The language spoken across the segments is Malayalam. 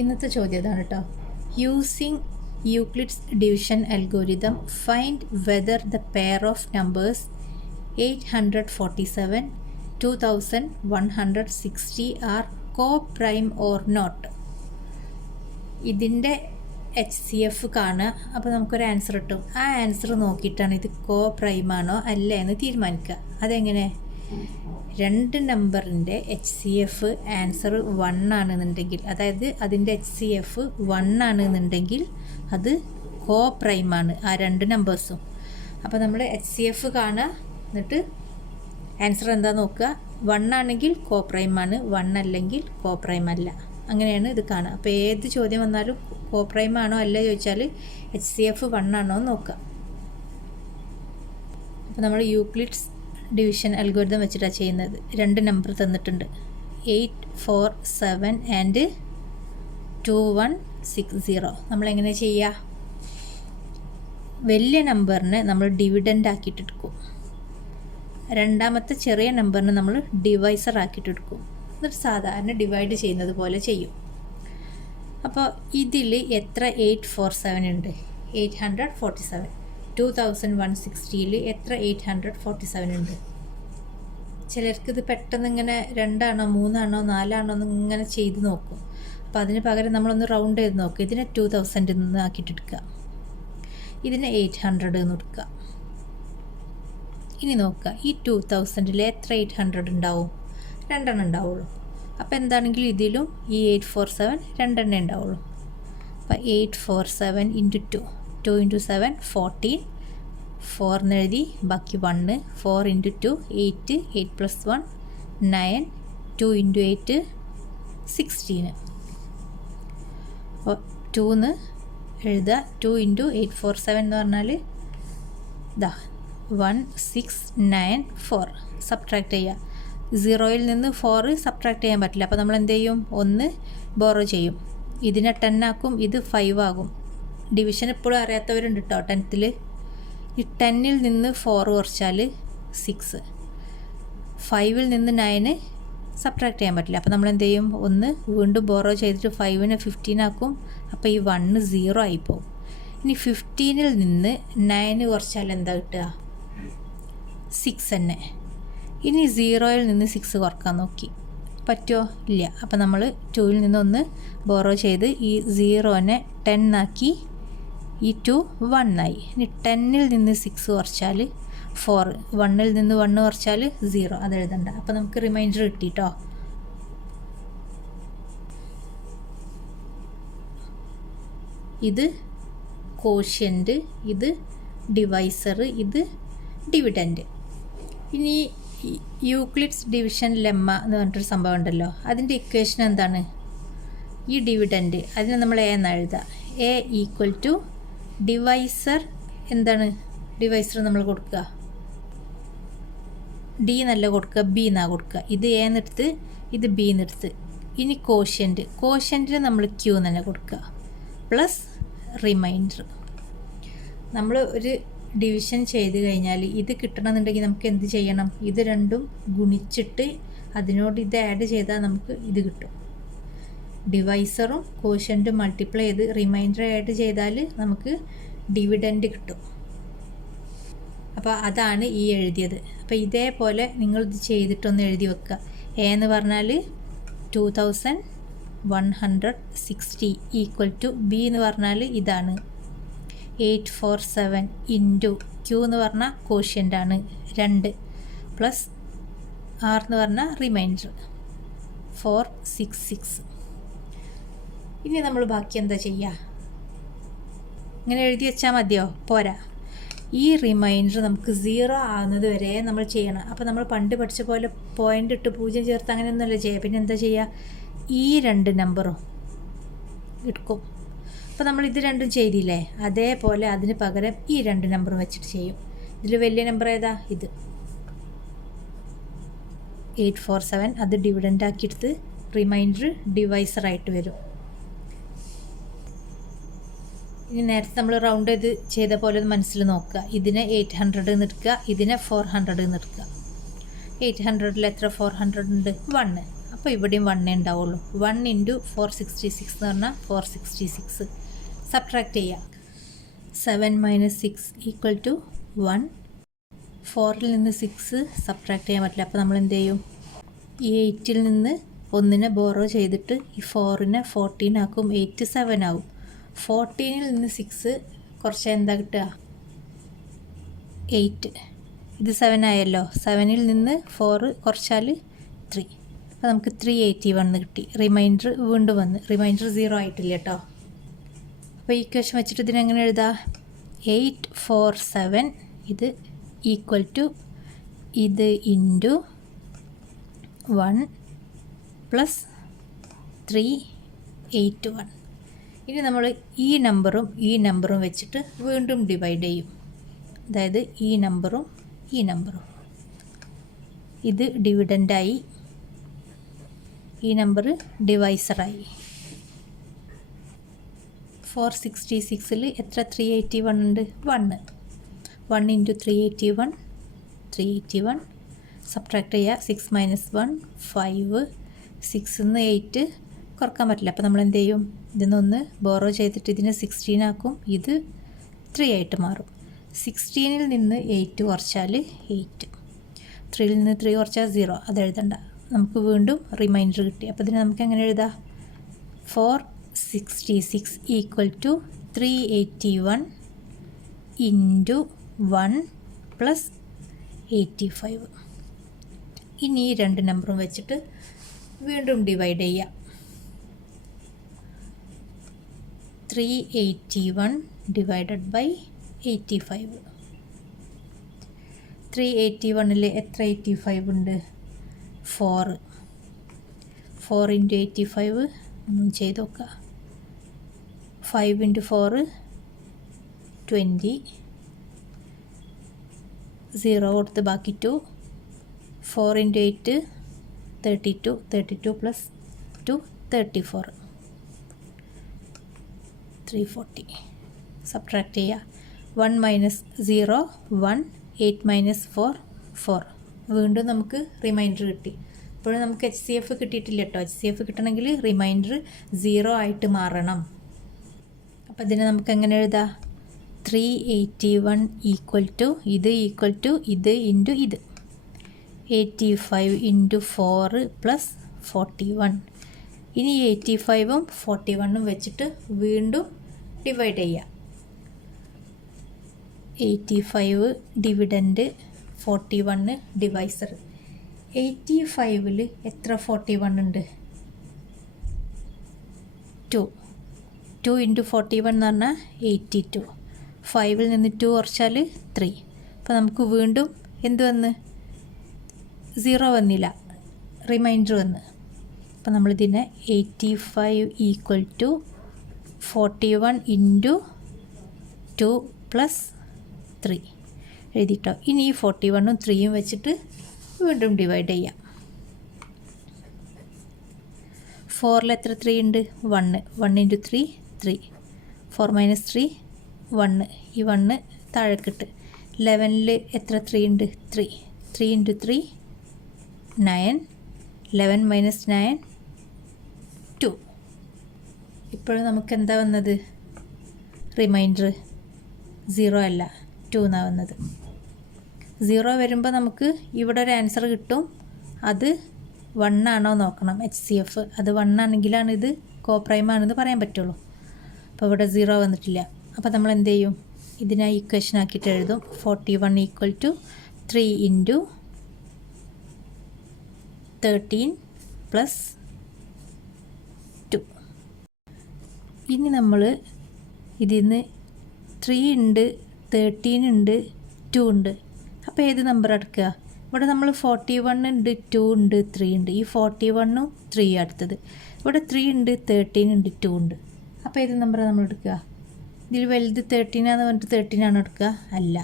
ഇന്നത്തെ ചോദ്യം ഇതാണ് കേട്ടോ. Using Euclid's division algorithm find whether the pair of numbers 847, 2160 are coprime or not. ഇതിൻ്റെ HCF കാണുക. അപ്പോൾ നമുക്കൊരു ആൻസർ കിട്ടും. ആ ആൻസർ നോക്കിയിട്ടാണ് ഇത് കോ പ്രൈമാണോ അല്ല എന്ന് തീരുമാനിക്കുക. അതെങ്ങനെ? രണ്ട് നമ്പറിൻ്റെ HCF ആൻസർ 1 ആണെന്നുണ്ടെങ്കിൽ, അതായത് അതിൻ്റെ HCF 1 ആണെന്നുണ്ടെങ്കിൽ അത് കോ പ്രൈമാണ്, ആ രണ്ട് നമ്പേഴ്സും. അപ്പോൾ നമ്മൾ HCF കാണുക, എന്നിട്ട് ആൻസർ എന്താ നോക്കുക. 1 ആണെങ്കിൽ കോ പ്രൈമാണ്, 1 അല്ലെങ്കിൽ കോ പ്രൈം അല്ല. അങ്ങനെയാണ് ഇത് കാണുക. അപ്പോൾ ഏത് ചോദ്യം വന്നാലും കോ പ്രൈം ആണോ അല്ല ചോദിച്ചാൽ HCF 1 ആണോ എന്ന് നോക്കുക. അപ്പോൾ നമ്മൾ യൂക്ലിഡ്സ് ഡിവിഷൻ അൽഗോരിതം വെച്ചിട്ടാണ് ചെയ്യുന്നത്. രണ്ട് നമ്പർ തന്നിട്ടുണ്ട്, 847 ആൻഡ് 2160. നമ്മളെങ്ങനെ ചെയ്യുക? വലിയ നമ്പറിനെ നമ്മൾ ഡിവിഡൻ്റ് ആക്കിയിട്ട് എടുക്കും, രണ്ടാമത്തെ ചെറിയ നമ്പറിനെ നമ്മൾ ഡിവൈസർ ആക്കിയിട്ട് എടുക്കും. എന്നിട്ട് സാധാരണ ഡിവൈഡ് ചെയ്യുന്നത് പോലെ ചെയ്യും. അപ്പോൾ ഇതിൽ എത്ര 847 ഉണ്ട്? 847. 2160 എത്ര 847 ഉണ്ട്? ചിലർക്ക് ഇത് പെട്ടെന്ന് ഇങ്ങനെ 2 ആണോ 3 ആണോ 4 ആണോ എന്ന് ഇങ്ങനെ ചെയ്ത് നോക്കും. അപ്പോൾ അതിന് പകരം നമ്മളൊന്ന് റൗണ്ട് ചെയ്ത് നോക്കും. ഇതിനെ 2000 നിന്ന് ആക്കിയിട്ട് എടുക്കുക, ഇതിനെ 800 എന്ന് എടുക്കുക. ഇനി നോക്കുക, ഈ 2000 എത്ര 800 ഉണ്ടാവും? 2 ഉണ്ടാവുള്ളൂ. അപ്പോൾ എന്താണെങ്കിലും ഇതിലും ഈ 847 2 ഉണ്ടാവുള്ളൂ. അപ്പോൾ 847 ഇൻറ്റു 2 ഇൻറ്റു 7 14, 4 എന്ന് എഴുതി, ബാക്കി 1. 4 ഇൻറ്റു 2 8, 8 + 1 9, 2 ഇൻറ്റു 8 16. അപ്പോൾ 2 എന്ന് എഴുതുക. 2 ഇൻറ്റു 847 എന്ന് പറഞ്ഞാൽ 1694. സബ്ട്രാക്ട് ചെയ്യുക. 0യിൽ നിന്ന് 4 സബ്ട്രാക്ട് ചെയ്യാൻ പറ്റില്ല. അപ്പോൾ നമ്മൾ എന്ത് ചെയ്യും? 1 ബോറോ ചെയ്യും. ഇതിനെ 10 ആക്കും, ഇത് 5 ആകും. ഡിവിഷൻ ഇപ്പോഴും അറിയാത്തവരുണ്ട് കേട്ടോ 10th. ഈ 10ൽ നിന്ന് 4 കുറച്ചാൽ 6, 5ൽ നിന്ന് 9 സബ്ട്രാക്ട് ചെയ്യാൻ പറ്റില്ല. അപ്പോൾ നമ്മൾ എന്ത് ചെയ്യും? 1 വീണ്ടും ബോറോ ചെയ്തിട്ട് 5നെ 15 ആക്കും. അപ്പോൾ ഈ 1 0 ആയിപ്പോവും. ഇനി 15ൽ നിന്ന് 9 കുറച്ചാൽ എന്താ കിട്ടുക? 6 തന്നെ. ഇനി 0യിൽ നിന്ന് 6 കുറക്കാൻ നോക്കി, പറ്റുമോ? ഇല്ല. അപ്പോൾ നമ്മൾ 2ൽ നിന്ന് 1 ബോറോ ചെയ്ത് ഈ 0നെ 10 ആക്കി, ഈ 2 1 ആയി. ഇനി 10ൽ നിന്ന് 6 കുറച്ചാൽ 4, 1ൽ നിന്ന് 1 കുറച്ചാൽ 0. അത് എഴുതണ്ട. അപ്പോൾ നമുക്ക് റിമൈൻഡർ കിട്ടിട്ടോ. ഇത് കോഷ്യൻ്റ്, ഇത് ഡിവൈസർ, ഇത് ഡിവിഡൻറ്റ്. ഇനി യൂക്ലിഡ്സ് ഡിവിഷൻ ലെമ്മ എന്ന് പറഞ്ഞിട്ടൊരു സംഭവം ഉണ്ടല്ലോ, അതിൻ്റെ ഇക്വേഷൻ എന്താണ്? ഈ ഡിവിഡൻറ്റ് അതിന് നമ്മൾ എ എന്ന് എഴുതുക. A equal to divisor. എന്താണ് ഡിവൈസർ? നമ്മൾ കൊടുക്കുക ഡി എന്നല്ല കൊടുക്കുക, ബി എന്നാണ് കൊടുക്കുക. ഇത് എ എന്നെടുത്ത്, ഇത് ബി എന്നെടുത്ത്. ഇനി കോഷ്യൻറ്റിന് നമ്മൾ ക്യൂ എന്ന് തന്നെ കൊടുക്കുക, പ്ലസ് റിമൈൻഡർ. നമ്മൾ ഒരു ഡിവിഷൻ ചെയ്ത് കഴിഞ്ഞാൽ ഇത് കിട്ടണമെന്നുണ്ടെങ്കിൽ നമുക്ക് എന്ത് ചെയ്യണം? ഇത് രണ്ടും ഗുണിച്ചിട്ട് അതിനോട് ഇത് ആഡ് ചെയ്താൽ നമുക്ക് ഇത് കിട്ടും. ഡിവൈസറും കോഷ്യൻറ്റും മൾട്ടിപ്ലൈ ചെയ്ത് റിമൈൻഡർ ആഡ് ചെയ്താൽ നമുക്ക് ഡിവിഡൻറ്റ് കിട്ടും. അപ്പോൾ അതാണ് ഈ എഴുതിയത്. അപ്പോൾ ഇതേപോലെ നിങ്ങളിത് ചെയ്തിട്ടൊന്ന് എഴുതി വെക്കുക. എ എന്ന് പറഞ്ഞാൽ 2160 ഈക്വൽ ടു ബി എന്ന് പറഞ്ഞാൽ ഇതാണ് 847 ഇൻറ്റു ക്യൂ എന്ന് പറഞ്ഞാൽ കോഷ്യൻ്റാണ് 2, പ്ലസ് ആർ എന്ന് പറഞ്ഞാൽ റിമൈൻഡർ 466. ഇനി നമ്മൾ ബാക്കി എന്താ ചെയ്യുക? ഇങ്ങനെ എഴുതി വെച്ചാൽ മതിയോ? പോരാ. ഈ റിമൈൻഡർ നമുക്ക് 0 ആകുന്നത് വരെ നമ്മൾ ചെയ്യണം. അപ്പോൾ നമ്മൾ പണ്ട് പഠിച്ച പോലെ പോയിൻ്റ് ഇട്ട് 0 ചേർത്ത് അങ്ങനെയൊന്നുമല്ല ചെയ്യുക. പിന്നെ എന്താ ചെയ്യുക? ഈ 2 നമ്പറും എടുക്കും. അപ്പോൾ നമ്മൾ ഇത് രണ്ടും ചെയ്തില്ലേ, അതേപോലെ അതിന് പകരം ഈ 2 നമ്പറും വെച്ചിട്ട് ചെയ്യും. ഇതിൽ വലിയ നമ്പർ ഏതാ? ഇത് 847. അത് ഡിവിഡൻ്റ് ആക്കിയെടുത്ത് റിമൈൻഡർ ഡിവൈസറായിട്ട് വരും. ഇനി നേരത്തെ നമ്മൾ റൗണ്ട് ചെയ്ത പോലെ മനസ്സിൽ നോക്കുക. ഇതിനെ 800 എന്ന് എടുക്കുക, ഇതിനെ 400 എന്ന് എടുക്കുക. 800ൽ എത്ര 400 ഉണ്ട്? 1. അപ്പോൾ ഇവിടെയും 1 ഉണ്ടാവുള്ളൂ. 1 × 466 എന്ന് പറഞ്ഞാൽ 466. സബ്ട്രാക്ട് ചെയ്യുക. 7 - 6 = 1. 4ൽ നിന്ന് 6 സബ്ട്രാക്ട് ചെയ്യാൻ പറ്റില്ല. അപ്പോൾ നമ്മൾ എന്ത് ചെയ്യും? ഈ 8ൽ നിന്ന് 1നെ ബോറോ ചെയ്തിട്ട് ഈ 4നെ 14 ആക്കും. 8 7 ആവും. 14ൽ നിന്ന് 6 കുറച്ച് എന്താ കിട്ടുക? 8. ഇത് 7 ആയല്ലോ. 7ൽ നിന്ന് 4 കുറച്ചാൽ 3. അപ്പോൾ നമുക്ക് 381 കിട്ടി. റിമൈൻഡർ വീണ്ടും വന്ന്. റിമൈൻഡർ 0 ആയിട്ടില്ല കേട്ടോ. അപ്പോൾ ഈ ഇക്വേഷൻ വെച്ചിട്ട് ഇതിനെങ്ങനെ എഴുതാം? 847 ഇത് ഈക്വൽ ടു ഇത് ഇൻറ്റു 1 + 381. ഇനി നമ്മൾ ഈ നമ്പറും വെച്ചിട്ട് വീണ്ടും ഡിവൈഡ് ചെയ്യും. അതായത് ഈ നമ്പറും ഇത് ഡിവിഡൻ്റായി, ഈ നമ്പർ ഡിവൈസറായി. 466ൽ എത്ര 381 ഉണ്ട്? 1. 1 × 381 381. സബ്ട്രാക്ട് ചെയ്യുക. 6 - 1 5. 6ൽ നിന്ന് 8 കുറക്കാൻ പറ്റില്ല. അപ്പോൾ നമ്മൾ എന്ത് ചെയ്യും? ഇതിനൊന്ന് ബോറോ ചെയ്തിട്ട് ഇതിനെ 16 ആക്കും. ഇത് 3 ആയിട്ട് മാറും. 16ൽ നിന്ന് 8 കുറച്ചാൽ 8. 3ൽ നിന്ന് 3 കുറച്ചാൽ 0. അത് എഴുതണ്ട. നമുക്ക് വീണ്ടും റിമൈൻഡർ കിട്ടി. അപ്പോൾ ഇതിനെ നമുക്ക് എങ്ങനെ എഴുതാം? 466 = 381 × 1 + 85. ഇനി ഈ 2 നമ്പറും വെച്ചിട്ട് വീണ്ടും ഡിവൈഡ് ചെയ്യുക. 381 / 85. 381ൽ എത്ര 85 ഉണ്ട്? 4. 4 × 85 ചെയ്ത് നോക്കുക. 5 × 4 20. 0 കൊടുത്ത് ബാക്കി 2. 4 × 8 32. 32 + 2 34. 340. സബ്ട്രാക്ട് ചെയ്യുക. 1 - 0 1. 8 - 4 4. വീണ്ടും നമുക്ക് റിമൈൻഡർ കിട്ടി. ഇപ്പോഴും നമുക്ക് HCF കിട്ടിയിട്ടില്ല കേട്ടോ. HCF കിട്ടണമെങ്കിൽ റിമൈൻഡർ 0 ആയിട്ട് മാറണം. അപ്പോൾ ഇതിനെ നമുക്ക് എങ്ങനെ എഴുതാം? 381 = ഇത് ഇൻറ്റു ഇത് 85 × 4 + 41. ഇനി 85ഉം 41ഉം വെച്ചിട്ട് വീണ്ടും ഡിവൈഡ് ചെയ്യുക. 85 ഡിവിഡൻറ്റ്, 41 ഡിവൈസർ. 85ൽ എത്ര 41 ഉണ്ട്? 2. 2 × 41 എന്ന് പറഞ്ഞാൽ 82. 5ൽ നിന്ന് 2 കുറച്ചാൽ 3. അപ്പോൾ നമുക്ക് വീണ്ടും എന്ത് വന്ന്? 0 വന്നില്ല, റിമൈൻഡർ വന്ന്. അപ്പോൾ നമ്മളിതിനെ 85 = 41 × 2 + 3 എഴുതിട്ടോ. ഇനി ഈ 41ഉം 3യും വെച്ചിട്ട് വീണ്ടും ഡിവൈഡ് ചെയ്യാം. 4ൽ എത്ര 3 ഉണ്ട്? 1. 1 × 3 3. 4 - 3 1. ഈ 1 താഴെക്കിട്ട്. 11ൽ എത്ര 3 ഉണ്ട്? 3. 3 × 3 9. 11 - 9 2. ഇപ്പോഴും നമുക്ക് എന്താ വന്നത്? റിമൈൻഡർ 0 അല്ല, 2 എന്നാണ് വന്നത്. 0 വരുമ്പോൾ നമുക്ക് ഇവിടെ ഒരു ആൻസർ കിട്ടും. അത് 1 ആണോ നോക്കണം. HCF അത് 1 ആണെങ്കിലാണ് ഇത് കോപ്രൈം ആണെന്ന് പറയാൻ പറ്റുള്ളൂ. അപ്പോൾ ഇവിടെ 0 വന്നിട്ടില്ല. അപ്പോൾ നമ്മൾ എന്ത് ചെയ്യും? ഇതിനെ ഇക്വേഷൻ ആക്കിയിട്ട് എഴുതും. 41 = 3 × 13 + 2. ഇനി നമ്മൾ ഇതിൽ നിന്ന് 3 ഉണ്ട്, 13 ഉണ്ട്, 2 ഉണ്ട്. അപ്പോൾ ഏത് നമ്പർ എടുക്കുക? ഇവിടെ നമ്മൾ 41 ഉണ്ട്, 2 ഉണ്ട്, 3 ഉണ്ട്. ഈ 41ഉം 3 അടുത്തത്. ഇവിടെ 3 ഉണ്ട്, 13 ഉണ്ട്, 2 ഉണ്ട്. അപ്പോൾ ഏത് നമ്പറാണ് നമ്മൾ എടുക്കുക? ഇതിൽ വലുത് 13 ആണെന്ന് പറഞ്ഞിട്ട് 13 ആണോ എടുക്കുക? അല്ല,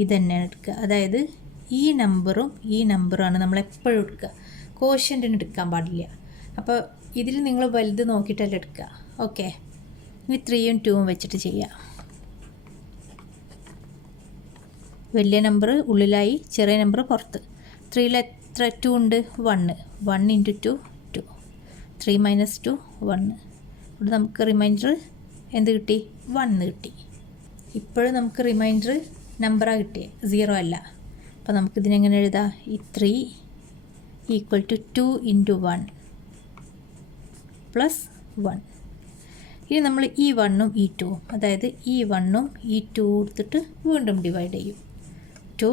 ഇത് തന്നെയാണ് എടുക്കുക. അതായത് ഈ നമ്പറുമാണ് നമ്മൾ എപ്പോഴും എടുക്കുക. കോഷ്യൻറ്റിന് എടുക്കാൻ പാടില്ല. അപ്പോൾ ഇതിൽ നിങ്ങൾ വലുത് നോക്കിയിട്ടല്ല എടുക്കുക. ഓക്കെ, ഇനി 3ഉം 2ഉം വെച്ചിട്ട് ചെയ്യാം. വലിയ നമ്പർ ഉള്ളിലായി, ചെറിയ നമ്പർ പുറത്ത്. 3ൽ എത്ര 2 ഉണ്ട്? 1. 1 × 2 3 മൈനസ് 2 1. ഇവിടെ നമുക്ക് റിമൈൻഡർ എന്ത് കിട്ടി? 1 കിട്ടി. ഇപ്പോഴും നമുക്ക് റിമൈൻഡർ നമ്പറാണ് കിട്ടിയത്, 0 അല്ല. അപ്പോൾ നമുക്കിതിനെങ്ങനെ എഴുതാം? ഈ 3 ഈക്വൽ ടു 2 ഇൻറ്റു 1 പ്ലസ് 1. ഇനി നമ്മൾ ഈ 1ഉം ഈ 2ഉം, അതായത് ഈ 1ഉം ഈ 2 കൊടുത്തിട്ട് വീണ്ടും ഡിവൈഡ് ചെയ്യും. 2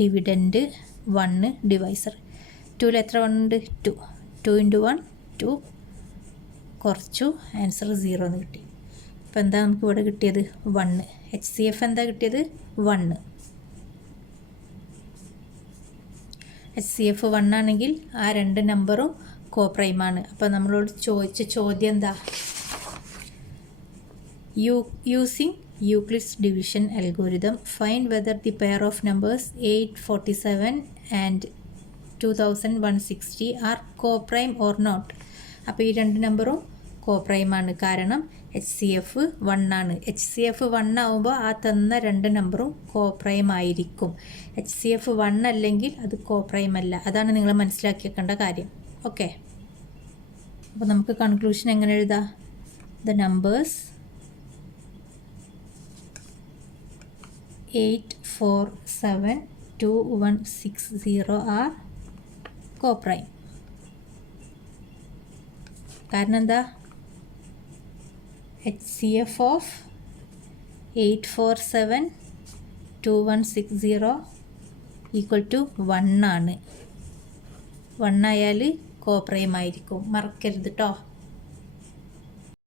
ഡിവിഡൻറ്റ് 1 ഡിവൈസർ. 2ൽ എത്ര 1 ഉണ്ട്? 2. 2 ഇൻറ്റു 1 2, കുറച്ചു ആൻസർ 0 എന്ന് കിട്ടി. അപ്പോൾ എന്താ നമുക്ക് ഇവിടെ കിട്ടിയത്? 1. HCF എന്താ കിട്ടിയത്? 1. HCF 1 ആണെങ്കിൽ ആ രണ്ട് നമ്പറും കോപ്രൈമാണ്. അപ്പോൾ നമ്മളോട് ചോദിച്ച ചോദ്യം എന്താ? Using Euclid's division algorithm, find whether the pair of numbers 847 and 2160 are co-prime or not. അപ്പോൾ ഈ രണ്ട് നമ്പറും കോപ്രൈമാണ്, കാരണം HCF 1 ആണ്. HCF 1 ആവുമ്പോൾ ആ തന്ന രണ്ട് നമ്പറും കോപ്രൈം ആയിരിക്കും. HCF 1 അല്ലെങ്കിൽ അത് കോപ്രൈം അല്ല. അതാണ് നിങ്ങൾ മനസ്സിലാക്കിയേക്കേണ്ട കാര്യം. ഓക്കെ, അപ്പോൾ നമുക്ക് കൺക്ലൂഷൻ എങ്ങനെ എഴുതാം? The numbers 8472160 are co-prime. കാരണം എന്താ? HCF of 8472160 ഈക്വൽ ടു 1 ആണ്. 1 ആയാൽ കോപ്രൈം ആയിരിക്കും, മറക്കരുത് കേട്ടോ.